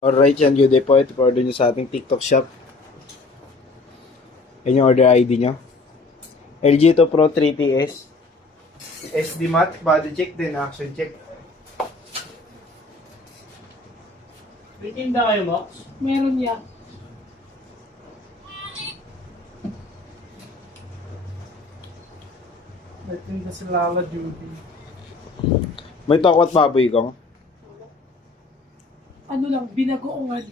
Alright, yan, good day po. Ito po order nyo sa ating TikTok shop. Yan yung order ID nyo. LG to Pro 3TS. SD mat, body check, then action check. May tinda kayo, Mox? Meron yan. May tinda si Lala Judy. May tokwat baboy kong. Ano lang, binagoongan.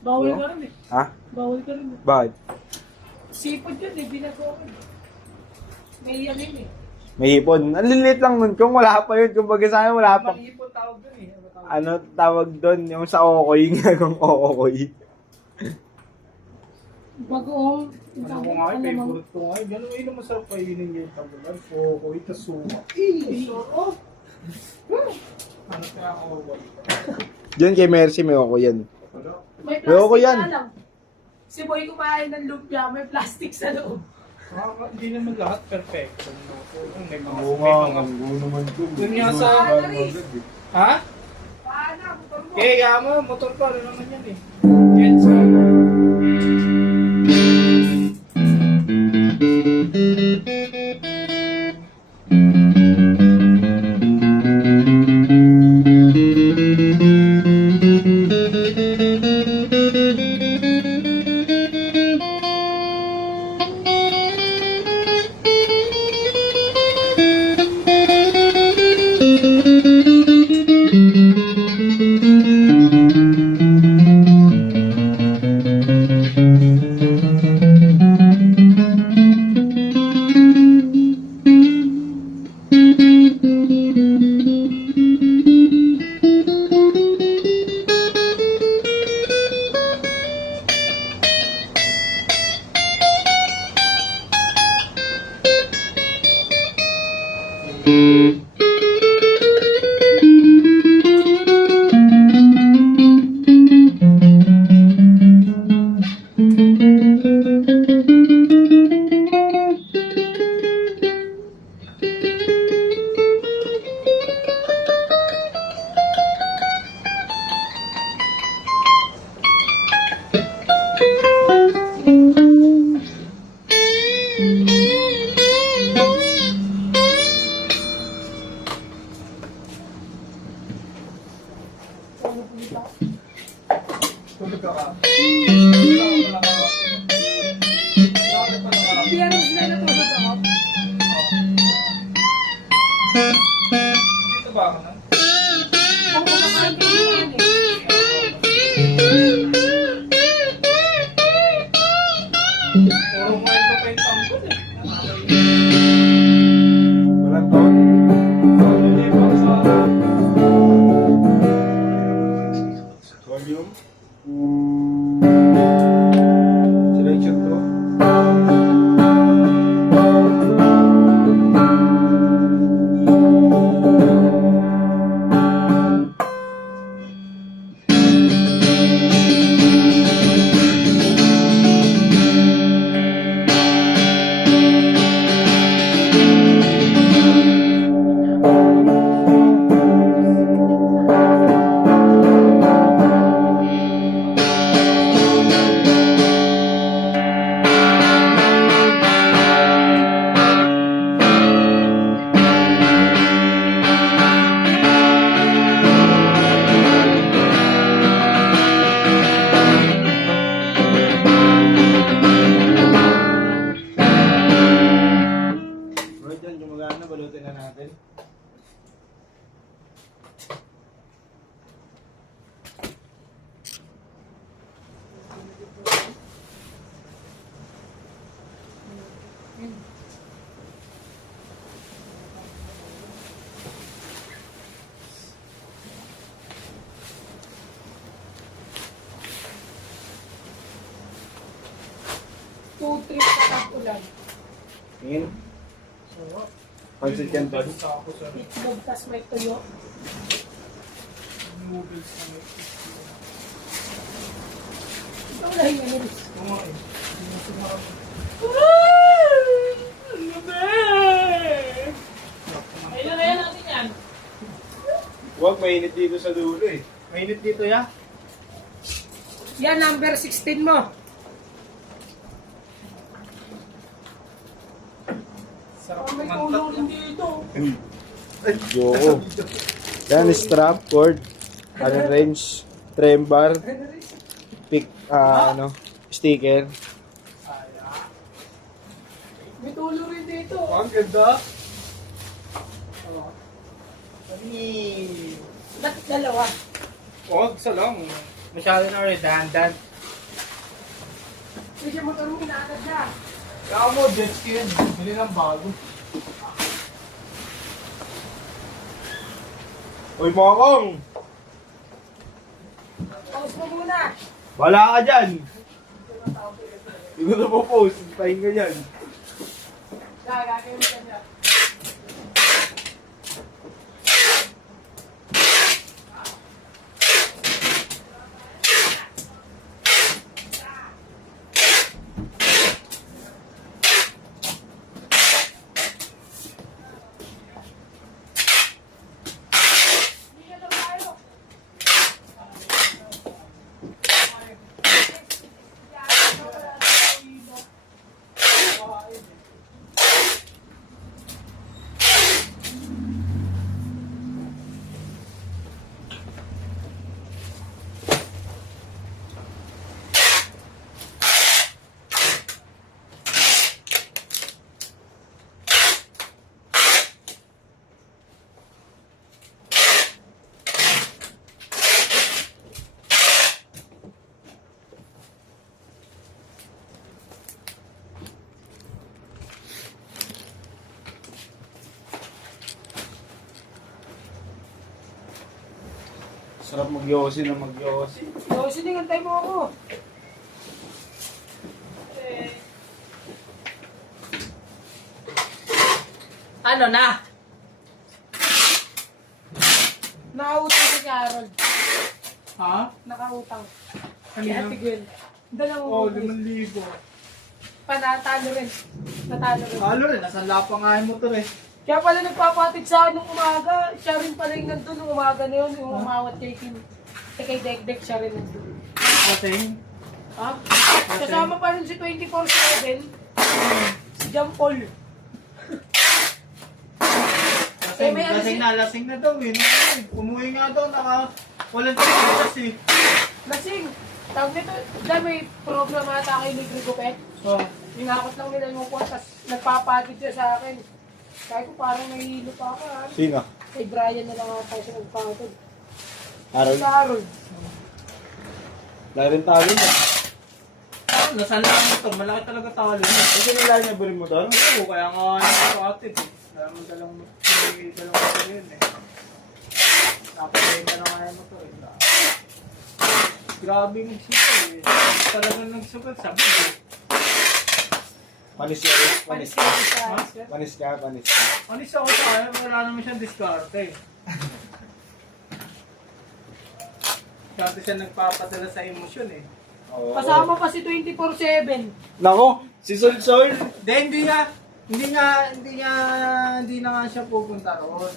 Bawal Ano? ka rin eh. Ha? Bawal ka rin eh. Bakit? Sipod yun eh, binagoongan. May yan yun eh. May hipon. Ang lilit lang nun. Kung wala pa yun, kung baga sa akin wala pa. Mali po tawag dun eh. Ano tawag doon? Yung sa okoy. Yung okoy. Bagoong. Ano ko nga, favorite ko nga. Ganun ay naman masarap kainin yung tabulan. Oo, ito suka. Oo. Ano kaya ako? Diyan kay Mercy may okoy yan. May Ayoko plastic yan. na lang. Si Boy kumain ng lumpia, may plastic sa loob. Hindi naman lahat perfecto. No? May mga naman ito. Yun nga sa... Ha? Paano? Motor mo. Kaya mo, motor pa rin naman yan eh. Yan sa... Tulog ka ka. Hindi yan sila natulog ako. Dito ba ako na? Kung kumakain ka yan eh. Puro mo ito pa yung tambol eh. Walang ton. Hindi pa sa... Volume. Selection to. Bro, dyan, gumagana, balutin na natin. Two trips sa tapulan. Tingin. Pansit yan, Todd. Ako sa Itlog, tas may tuyo. noodles na may Ito na yung ano. kumain. Hindi mo sumarap. Ano ba? Ayun na natin yan. Huwag, mainit dito sa dulo eh. Mainit dito ya? Yan, number 16 mo. Sarap May mantat tulong yan. dito. Yo. Yan, strap, cord, ano, range, trem bar, pick, sticker. May tulong rin dito. Oh, ang ganda. Oh. Ay. Ba't dalawa? Oh, isa lang. Masyado na redundant. Hindi siya motor mo kinaagad na. Kaya mo, jet ski yan. Bili ng bago. Uy, Mokong! Pause mo muna. Wala ka dyan! Hindi ko na po post. Pahin ka dyan. Gagawin mo kanya. Sarap mag-yosi na mag-yosi. So, siningantay mo ako. Ano na? Nakautang si Carol. Ha? Nakautang. Kanina? Kaya tigil. Dalawang Oh, ubus. 5,000. Panatalo rin. Natalo rin. Halo rin, nasa lapa nga yung motor eh. Kaya pala nagpapatid sa akin nung umaga. Siya rin pala yung nandun nung umaga na yun. Yung umawat kay Kim. Kay Dekdek siya rin nandun. Kasing, Ha? Kasama pa rin si 24/7. Si John Paul. Eh, may ano lasing si- na, lasing na daw eh. Umuwi nga daw, walang tigas eh. Lasing. Tawag nito, dahil may problema ata kay Negro Pet. Oh. Inakot lang nila yung kuwan, tapos nagpapatid siya sa akin. Kaya ko parang nahihilo pa ako. Ha? Sino? Kay Brian na lang ako siya nagpapatid. Harold? Sa Harold. Wala rin talo na. Nasa lang ang motor, malaki talaga talo niya. Kasi nila niya ba rin mo doon? Oo, kaya nga nakakatid eh. Kaya mo dalawang motor yun eh. Napatay na lang nga yung motor eh. Grabe yung sito eh. Talagang nagsugat, sabi eh. Panis ka. Panis ka sa Ha? Panis ka, panis ka. Anis ako sa kanya, wala naman siyang diskarte eh. Dati siya nagpapadala sa emosyon eh. Oo. Kasama pa si 24/7. Nako, si Sol Sol. Hindi na nga siya pupunta roon.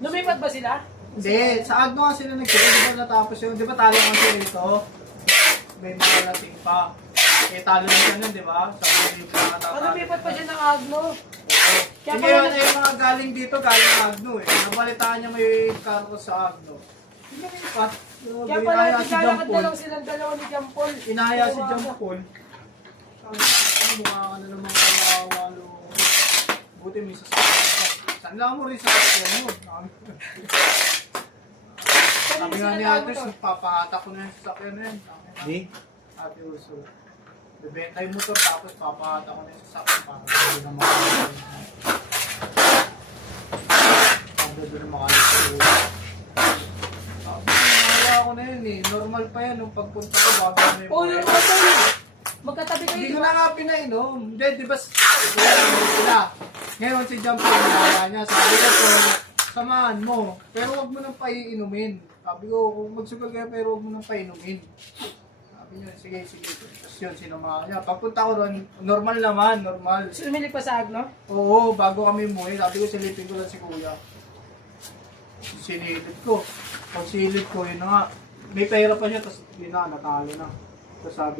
Lumipat ba sila? Hindi, sa Agno nga sila nagkita, di ba natapos yun? Di ba talo nga sila rito? May mga lasing pa. Eh, talo na siya nun, di ba? Sa Pilipinas nakatapos. Lumipat pa siya ng Agno. Kaya Hindi pala yun yung mga galing dito, galing Agno eh. Nabalitaan niya may karo sa Agno. Hindi na lipat. Kaya pala naglalakad na lang silang dalawa ni John Paul. Inaya si John Paul. Ano, mukha ka na naman kawawalo. Buti may sasakyan. Saan lang mo rin sa sasakyan mo? Sabi nga ni Ate, papahatak ko na yung sasakyan na yan. Di? Ate Uso. Bebenta yung motor tapos papahatak ko na yung sasakyan para hindi na makalit. Para doon na makalit sa ulo. Nakawa ko na yun eh. Normal pa yan nung pagpunta ko bago na yung Oh, yung motor. Magkatabi kayo. hindi di ko ba? na nga pinainom. Hindi, di ba sila? Ngayon si John Paul nalawa niya. Sabi ko po, samahan mo. Pero wag mo nang paiinumin. Sabi ko, kung magsugal kayo pero wag mo nang painumin. Sabi niya, sige. Tapos yun, sinamahan niya. Pagpunta ko doon, normal naman, normal. Sumili pa sa Agno? Oo, bago kami umuwi, sabi ko silipin ko lang si Kuya. Sinilip ko. Pag silip ko, yun na nga. may pera pa siya, tapos yun na, natalo na. Tapos sabi